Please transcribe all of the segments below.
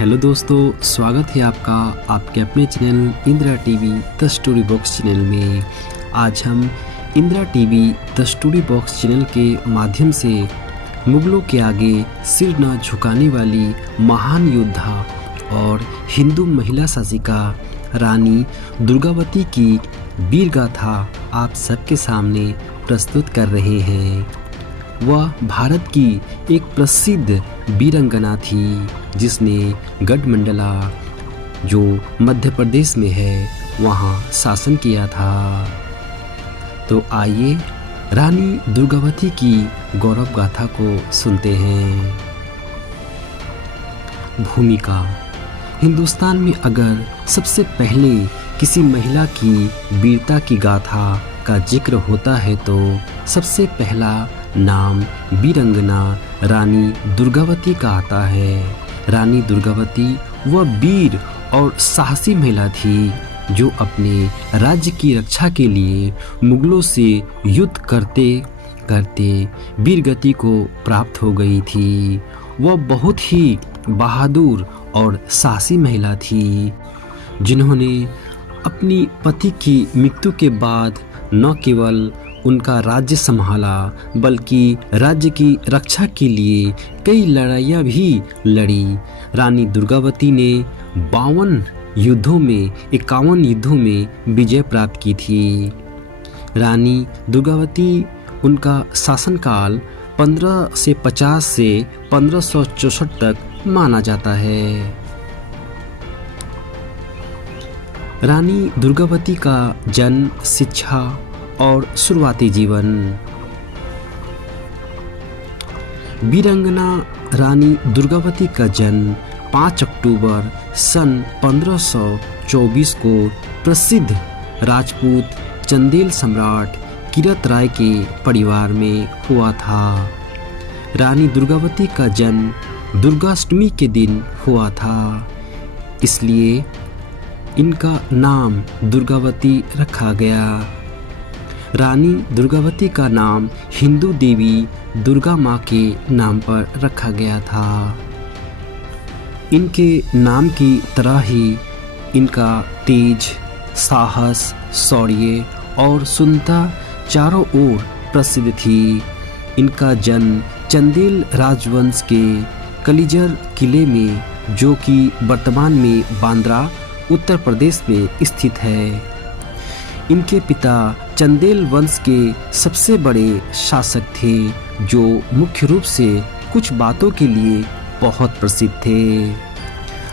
Hello दोस्तों, स्वागत है आपका आपके अपने channel Indira TV the story box channel में। आज हम Indira TV the story box channel के माध्यम से मुगलों के आगे सिर न झुकाने वाली महान योद्धा और हिंदू महिला शासिका रानी दुर्गावती की वीर गाथा आप सबके सामने प्रस्तुत कर रहे हैं। वह भारत की एक प्रसिद्ध वीरांगना थी जिसने गढ़मंडला, जो मध्य प्रदेश में है, वहाँ शासन किया था। तो आइए रानी दुर्गावती की गौरव गाथा को सुनते हैं। भूमिका। हिंदुस्तान में अगर सबसे पहले किसी महिला की वीरता की गाथा का जिक्र होता है तो सबसे पहला नाम वीरांगना रानी दुर्गावती का आता है। रानी दुर्गावती वह वीर और साहसी महिला थी जो अपने राज्य की रक्षा के लिए मुगलों से युद्ध करते करते वीरगति को प्राप्त हो गई थी। वह बहुत ही बहादुर और साहसी महिला थी जिन्होंने अपनी पति की मृत्यु के बाद न केवल उनका राज्य संभाला बल्कि राज्य की रक्षा के लिए कई लड़ाइयाँ भी लड़ी। रानी दुर्गावती ने 52 युद्धों में 51 युद्धों में विजय प्राप्त की थी। रानी दुर्गावती उनका शासनकाल 1550 से 1564 तक माना जाता है। रानी दुर्गावती का जन्म, शिक्षा और शुरुआती जीवन। वीरांगना रानी दुर्गावती का जन्म 5 अक्टूबर सन 1524 को प्रसिद्ध राजपूत चंदेल सम्राट किरतराय के परिवार में हुआ था। रानी दुर्गावती का जन्म दुर्गाष्टमी के दिन हुआ था, इसलिए इनका नाम दुर्गावती रखा गया। रानी दुर्गावती का नाम हिंदू देवी दुर्गा माँ के नाम पर रखा गया था। इनके नाम की तरह ही इनका तेज, साहस, शौर्य और सुंदरता चारों ओर प्रसिद्ध थी। इनका जन्म चंदेल राजवंश के कलिजर किले में, जो कि वर्तमान में बांद्रा उत्तर प्रदेश में स्थित है। इनके पिता चंदेल वंश के सबसे बड़े शासक थे जो मुख्य रूप से कुछ बातों के लिए बहुत प्रसिद्ध थे।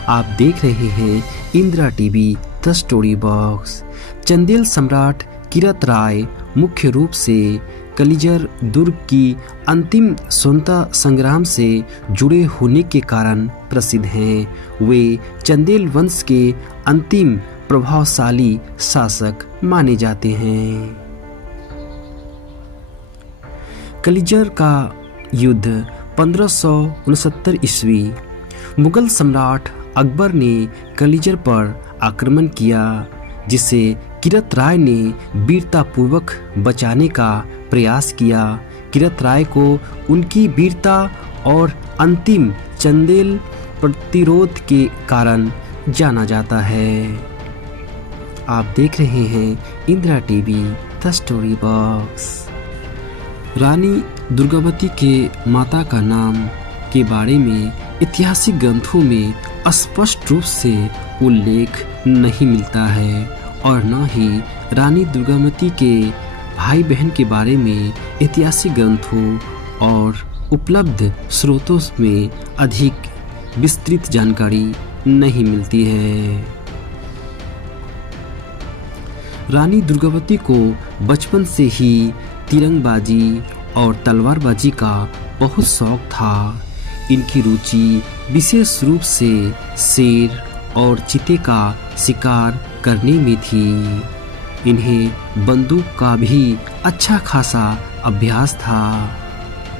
आप देख रहे हैं Indira TV the story box. Chandel सम्राट किरतराय मुख्य रूप से कलिजर दुर्ग की अंतिम स्वतंत्रता संग्राम से जुड़े होने के कारण प्रसिद्ध हैं। वे चंदेल वंश के अंतिम प्रभावशाली शासक माने जाते हैं। कलिजर का युद्ध 1569 ईस्वी। मुगल सम्राट अकबर ने कलिजर पर आक्रमण किया, जिसे किरतराय ने वीरतापूर्वक बचाने का प्रयास किया। किरतराय को उनकी वीरता और अंतिम चंदेल प्रतिरोध के कारण जाना जाता है। आप देख रहे हैं Indira TV the story box. रानी दुर्गावती के माता का नाम के बारे में ऐतिहासिक ग्रंथों में स्पष्ट रूप से उल्लेख नहीं मिलता है और न ही रानी दुर्गावती के भाई बहन के बारे में ऐतिहासिक ग्रंथों और उपलब्ध स्रोतों में अधिक विस्तृत जानकारी नहीं मिलती है। रानी दुर्गावती को बचपन से ही तीरंगबाजी और तलवारबाजी का बहुत शौक था। इनकी रुचि विशेष रूप से शेर और चीते का शिकार करने में थी। इन्हें बंदूक का भी अच्छा खासा अभ्यास था।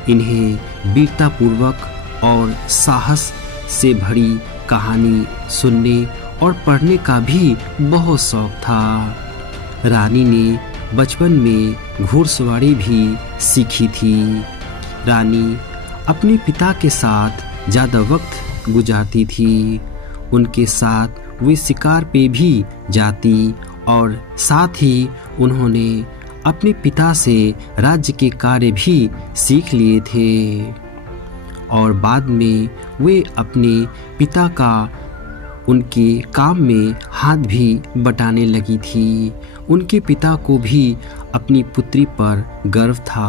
इन्हें वीरतापूर्वक और साहस से भरी कहानी सुनने और पढ़ने का भी बहुत शौक था। रानी ने बचपन में घुड़सवारी भी सीखी थी। रानी अपने पिता के साथ ज़्यादा वक्त गुजारती थी। उनके साथ वे शिकार पे भी जाती और साथ ही उन्होंने अपने पिता से राज्य के कार्य भी सीख लिए थे और बाद में वे अपने पिता का उनके काम में हाथ भी बटाने लगी थी। उनके पिता को भी अपनी पुत्री पर गर्व था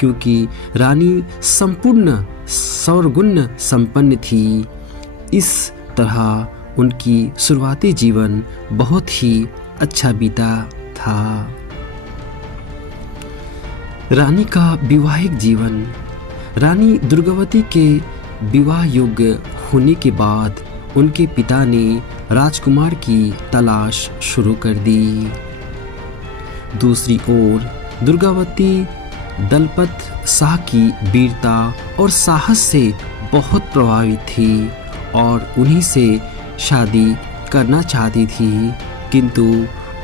क्योंकि रानी संपूर्ण सर्वगुण संपन्न थी। इस तरह उनकी शुरुआती जीवन बहुत ही अच्छा बीता था। रानी का वैवाहिक जीवन। रानी दुर्गावती के विवाह योग्य होने के बाद उनके पिता ने राजकुमार की तलाश शुरू कर दी। दूसरी ओर दुर्गावती दलपत शाह की वीरता और साहस से बहुत प्रभावित थी और उन्हीं से शादी करना चाहती थी, किंतु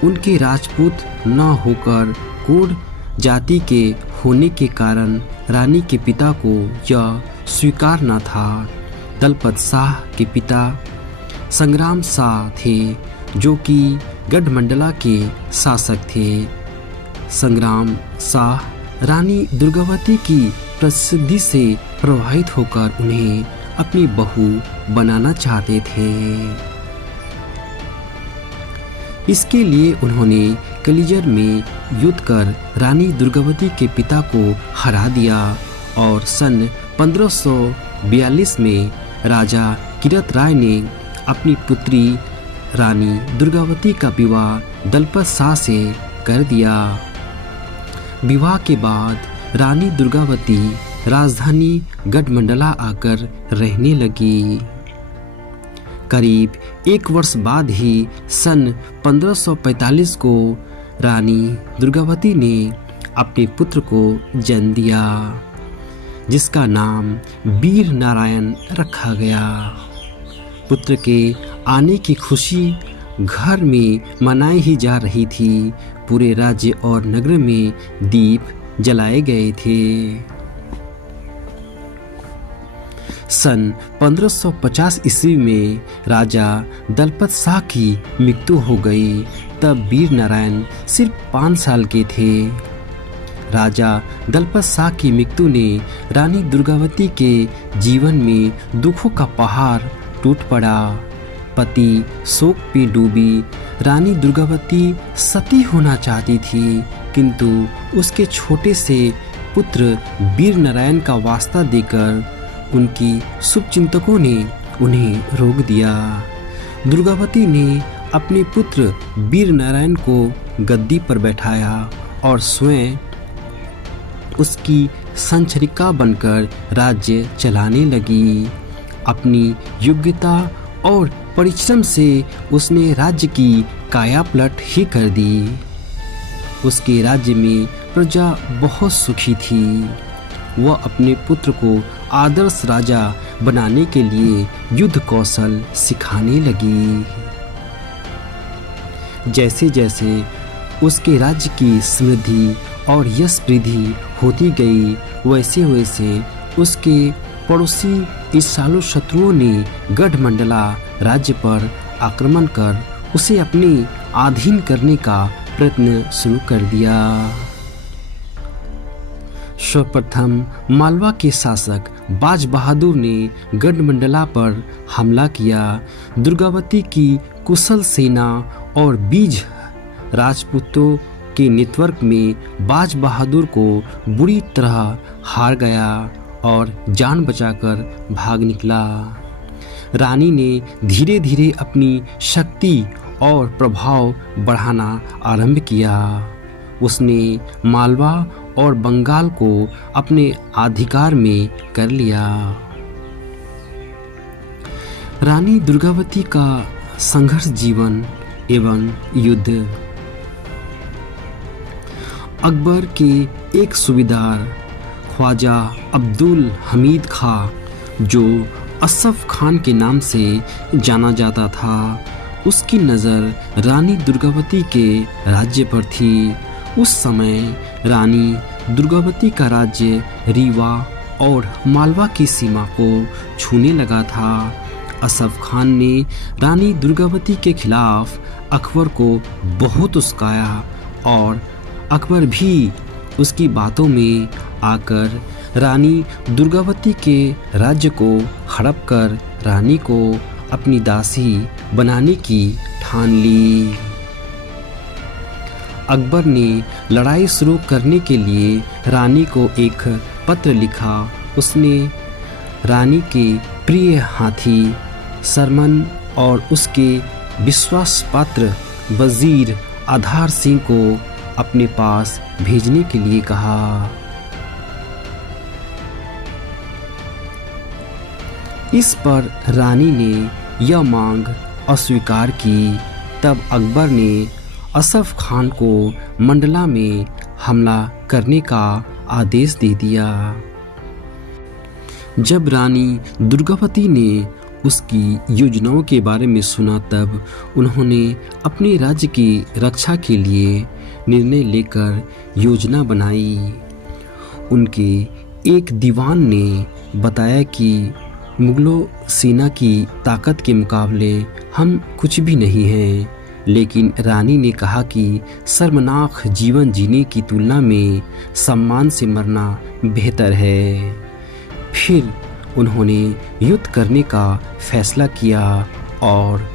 उनके राजपूत न होकर कोड जाति के होने के कारण रानी के पिता को यह स्वीकार न था। दलपत शाह के पिता संग्राम शाह थे जो कि गढ़मंडला के शासक थे। संग्राम शाह रानी दुर्गावती की प्रसिद्धि से प्रभावित होकर उन्हें अपनी बहू बनाना चाहते थे। इसके लिए उन्होंने कलिजर में युद्ध कर रानी दुर्गावती के पिता को हरा दिया और सन 1542 में राजा किरत राय ने अपनी पुत्री रानी दुर्गावती का विवाह दलपत शाह से कर दिया। विवाह के बाद रानी दुर्गावती राजधानी गढ़मंडला आकर रहने लगी। करीब 1 वर्ष बाद ही सन 1545 को रानी दुर्गावती ने अपने पुत्र को जन्म दिया जिसका नाम वीर नारायण रखा गया। पुत्र के आने की खुशी घर में मनाई ही जा रही थी। पूरे राज्य और नगर में दीप जलाए गए थे। सन 1550 ईस्वी में राजा दलपत शाह की मृत्यु हो गई। तब वीर नारायण सिर्फ 5 साल के थे। राजा दलपत शाह की मृत्यु ने रानी दुर्गावती के जीवन में दुखों का पहाड़ टूट पड़ा। पति शोक में डूबी रानी दुर्गावती सती होना चाहती थी, किंतु उसके छोटे से पुत्र वीर नारायण का वास्ता देकर उनकी शुभचिंतकों ने उन्हें रोक दिया। दुर्गावती ने अपने पुत्र वीर नारायण को गद्दी पर बैठाया और स्वयं उसकी संचरिका बनकर राज्य चलाने लगी। अपनी योग्यता और परिश्रम से उसने राज्य की काया पलट ही कर दी। उसके राज्य में प्रजा बहुत सुखी थी। वह अपने पुत्र को आदर्श राजा बनाने के लिए युद्ध कौशल सिखाने लगी। जैसे जैसे उसके राज्य की समृद्धि और यश वृद्धि होती गई, वैसे वैसे उसके पड़ोसी ईसालु शत्रुओं ने गढ़मंडला राज्य पर आक्रमण कर उसे अपने अधीन करने का प्रयत्न शुरू कर दिया। सर्वप्रथम मालवा के शासक बाज बहादुर ने गढ़मंडला पर हमला किया। दुर्गावती की कुशल सेना और बीज राजपूतों के नेतृत्व में बाज बहादुर को बुरी तरह हार गया और जान बचाकर भाग निकला। रानी ने धीरे धीरे अपनी शक्ति और प्रभाव बढ़ाना आरंभ किया। उसने मालवा और बंगाल को अपने अधिकार में कर लिया। रानी दुर्गावती का संघर्ष जीवन एवं युद्ध। अकबर के एक सूबेदार ख्वाजा अब्दुल हमीद खां, जो असफ खान के नाम से जाना जाता था, उसकी नज़र रानी दुर्गावती के राज्य पर थी। उस समय रानी दुर्गावती का राज्य रीवा और मालवा की सीमा को छूने लगा था असफ खान ने रानी दुर्गावती के खिलाफ अकबर को बहुत उस्काया और अकबर भी उसकी बातों में आकर रानी दुर्गावती के राज्य को हड़प कर रानी को अपनी दासी बनाने की ठान ली। अकबर ने लड़ाई शुरू करने के लिए रानी को एक पत्र लिखा। उसने रानी के प्रिय हाथी सरमन और उसके विश्वास पात्र वजीर आधार सिंह को अपने पास भेजने के लिए कहा। इस पर रानी ने यह मांग अस्वीकार की। तब अकबर ने असफ खान को मंडला में हमला करने का आदेश दे दिया। जब रानी दुर्गावती ने उसकी योजनाओं के बारे में सुना तब उन्होंने अपने राज्य की रक्षा के लिए निर्णय लेकर योजना बनाई। उनके एक दीवान ने बताया कि मुगलों सेना की ताकत के मुकाबले हम कुछ भी नहीं हैं, लेकिन रानी ने कहा कि शर्मनाक जीवन जीने की तुलना में सम्मान से मरना बेहतर है। फिर उन्होंने युद्ध करने का फैसला किया और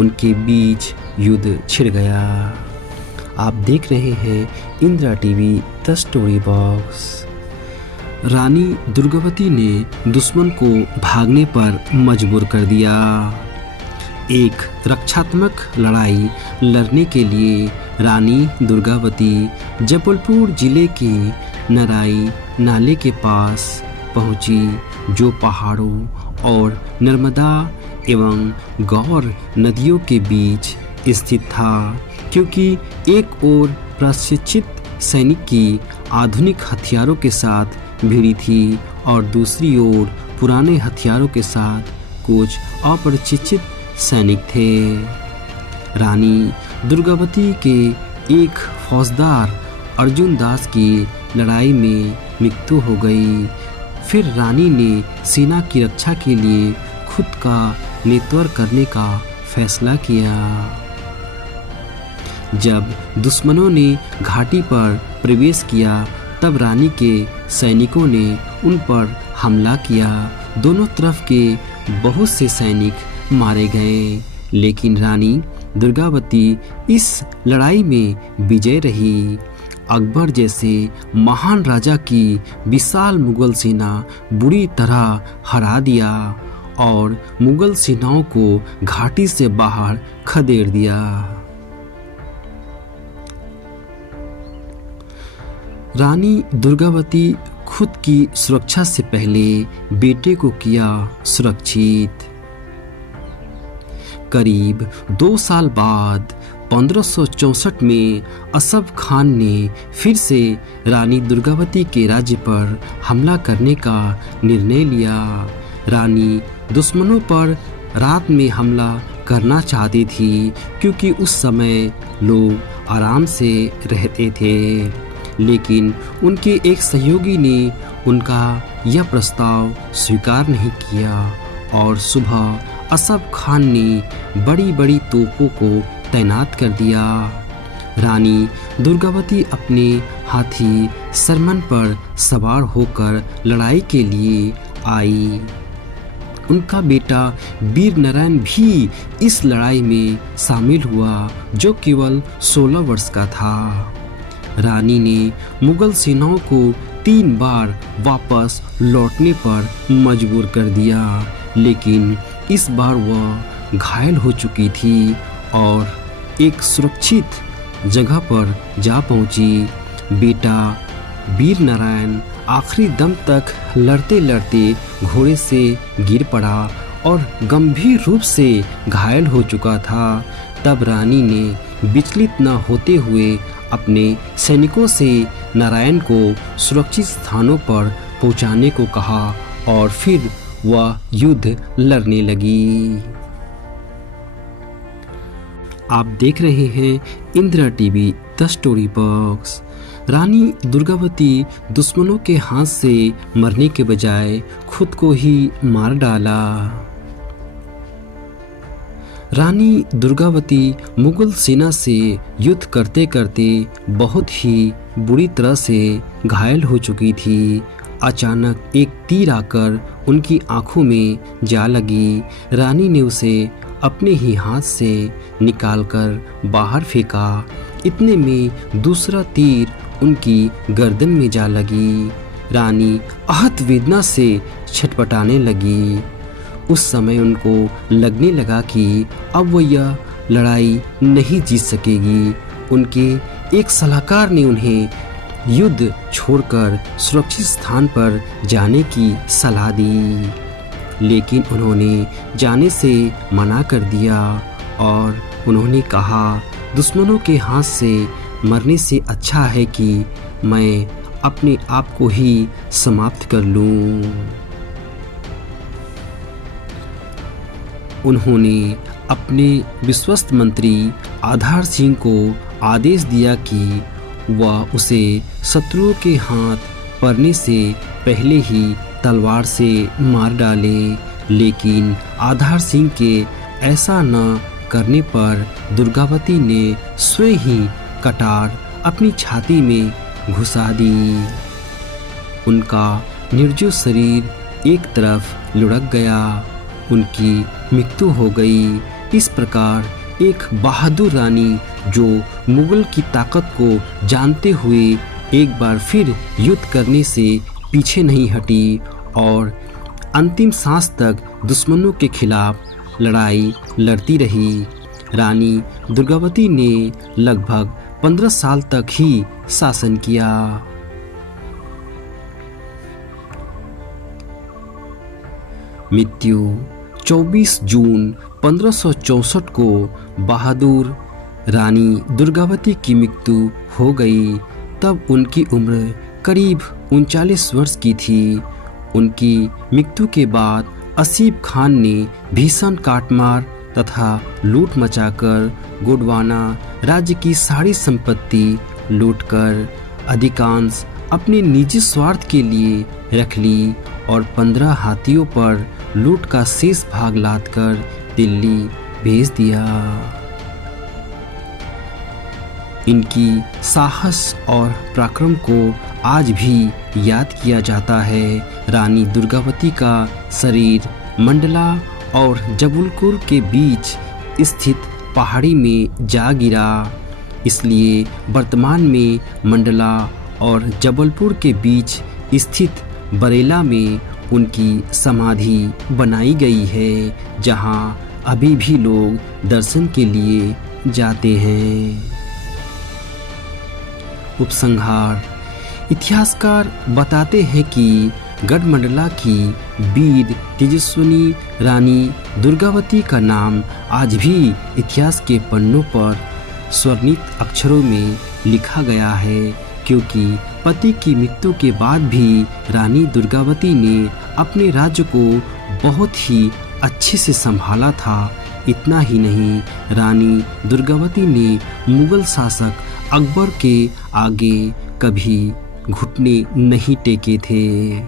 उनके बीच युद्ध छिड़ गया। आप देख रहे हैं Indira TV the story box. रानी दुर्गावती ने दुश्मन को भागने पर मजबूर कर दिया। एक रक्षात्मक लड़ाई लड़ने के लिए रानी दुर्गावती जबलपुर जिले के नराई नाले के पास पहुंची, जो पहाड़ों और नर्मदा एवं गौर नदियों के बीच स्थित था। क्योंकि एक ओर प्रशिक्षित सैनिक की आधुनिक हथियारों के साथ भिड़ी थी और दूसरी ओर पुराने हथियारों के साथ कुछ अपरिचित सैनिक थे। रानी दुर्गावती के एक फौजदार अर्जुन दास की लड़ाई में मृत्यु हो गई। फिर रानी ने सेना की रक्षा के लिए खुद का नेतृत्व करने का फैसला किया। जब दुश्मनों ने घाटी पर प्रवेश किया तब रानी के सैनिकों ने उन पर हमला किया। दोनों तरफ के बहुत से सैनिक मारे गए, लेकिन रानी दुर्गावती इस लड़ाई में विजय रही। अकबर जैसे महान राजा की विशाल मुगल सेना बुरी तरह हरा दिया और मुगल सेनाओं को घाटी से बाहर खदेड़ दिया। रानी दुर्गावती खुद की सुरक्षा से पहले बेटे को किया सुरक्षित। करीब 2 साल बाद 1564 में असफ खान ने फिर से रानी दुर्गावती के राज्य पर हमला करने का निर्णय लिया। रानी दुश्मनों पर रात में हमला करना चाहती थी, क्योंकि उस समय लोग आराम से रहते थे, लेकिन उनके एक सहयोगी ने उनका यह प्रस्ताव स्वीकार नहीं किया और सुबह असफ खान ने बड़ी बड़ी तोपों को तैनात कर दिया। रानी दुर्गावती अपने हाथी सरमन पर सवार होकर लड़ाई के लिए आई। उनका बेटा वीर नारायण भी इस लड़ाई में शामिल हुआ, जो केवल 16 वर्ष का था। रानी ने मुगल सेनाओं को 3 बार वापस लौटने पर मजबूर कर दिया, लेकिन इस बार वह घायल हो चुकी थी और एक सुरक्षित जगह पर जा पहुंची। बेटा वीर नारायण आखिरी दम तक लड़ते लड़ते घोड़े से गिर पड़ा और गंभीर रूप से घायल हो चुका था। तब रानी ने विचलित न होते हुए अपने सैनिकों से नारायण को सुरक्षित स्थानों पर पहुंचाने को कहा और फिर वह युद्ध लड़ने लगी। आप देख रहे हैं Indira TV the story box. रानी दुर्गावती दुश्मनों के हाथ से मरने के बजाय खुद को ही मार डाला। रानी दुर्गावती मुगल सेना से युद्ध करते करते बहुत ही बुरी तरह से घायल हो चुकी थी। अचानक एक तीर आकर उनकी आंखों में जा लगी। रानी ने उसे अपने ही हाथ से निकालकर बाहर फेंका। इतने में दूसरा तीर उनकी गर्दन में जा लगी। रानी आहत वेदना से छटपटाने लगी। उस समय उनको लगने लगा कि अब वह यह लड़ाई नहीं जीत सकेगी। उनके एक सलाहकार ने उन्हें युद्ध छोड़कर सुरक्षित स्थान पर जाने की सलाह दी, लेकिन उन्होंने जाने से मना कर दिया और उन्होंने कहा, दुश्मनों के हाथ से मरने से अच्छा है कि मैं अपने आप को ही समाप्त कर लूं। उन्होंने अपने विश्वस्त मंत्री आधार सिंह को आदेश दिया कि वह उसे शत्रुओं के हाथ पड़ने से पहले ही तलवार से मार डाले, लेकिन आधार सिंह के ऐसा न करने पर दुर्गावती ने स्वयं ही कटार अपनी छाती में घुसा दी। उनका निर्जीव शरीर एक तरफ लुढ़क गया। उनकी मृत्यु हो गई। इस प्रकार एक बहादुर रानी जो मुगल की ताकत को जानते हुए एक बार फिर युद्ध करने से पीछे नहीं हटी और अंतिम सांस तक दुश्मनों के खिलाफ लड़ाई लड़ती रही। रानी दुर्गावती ने लगभग 15 साल तक ही शासन किया। मृत्यु 24 जून 1564 को बहादुर रानी दुर्गावती की मृत्यु हो गई। तब उनकी उम्र करीब 39 वर्ष की थी। उनकी मृत्यु के बाद असीब खान ने भीषण काटमार तथा लूट मचाकर गोंडवाना राज्य की सारी संपत्ति लूटकर अधिकांश अपने निजी स्वार्थ के लिए रख ली और 15 हाथियों पर लूट का शेष भाग लादकर दिल्ली भेज दिया। इनकी साहस और पराक्रम को आज भी याद किया जाता है। रानी दुर्गावती का शरीर मंडला और जबलपुर के बीच स्थित पहाड़ी में जा गिरा। इसलिए वर्तमान में मंडला और जबलपुर के बीच स्थित बरेला में उनकी समाधि बनाई गई है, जहां अभी भी लोग दर्शन के लिए जाते हैं। उपसंहार: इतिहासकार बताते हैं कि गढ़मंडला की वीर तेजस्विनी रानी दुर्गावती का नाम आज भी इतिहास के पन्नों पर स्वर्णित अक्षरों में लिखा गया है, क्योंकि पति की मृत्यु के बाद भी रानी दुर्गावती ने अपने राज्य को बहुत ही अच्छे से संभाला था। इतना ही नहीं, रानी दुर्गावती ने मुगल शासक अकबर के आगे कभी घुटने नहीं टेके थे।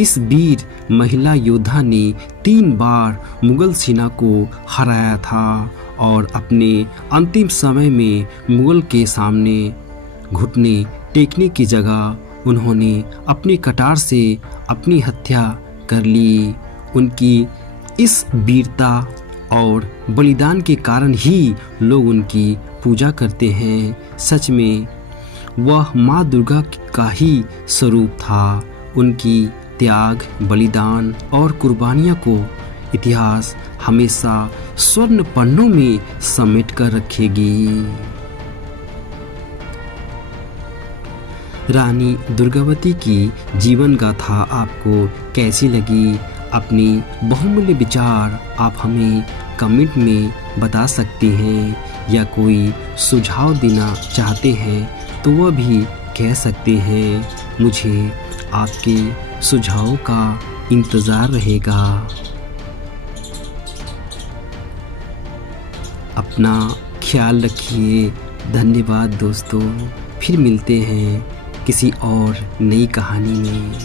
इस वीर महिला योद्धा ने 3 बार मुगल सेना को हराया था और अपने अंतिम समय में मुगल के सामने घुटने टेकने की जगह उन्होंने अपनी कटार से अपनी हत्या कर ली। उनकी इस वीरता और बलिदान के कारण ही लोग उनकी पूजा करते हैं। सच में वह माँ दुर्गा का ही स्वरूप था। उनकी त्याग, बलिदान और कुर्बानियों को इतिहास हमेशा स्वर्ण पन्नों में समेट कर रखेगी। रानी दुर्गावती की जीवन गाथा आपको कैसी लगी? अपनी बहुमूल्य विचार आप हमें कमेंट में बता सकते हैं, या कोई सुझाव देना चाहते हैं तो वह भी कह सकते हैं। मुझे आपके सुझाव का इंतज़ार रहेगा। अपना ख्याल रखिए। धन्यवाद दोस्तों। फिर मिलते हैं किसी और नई कहानी में।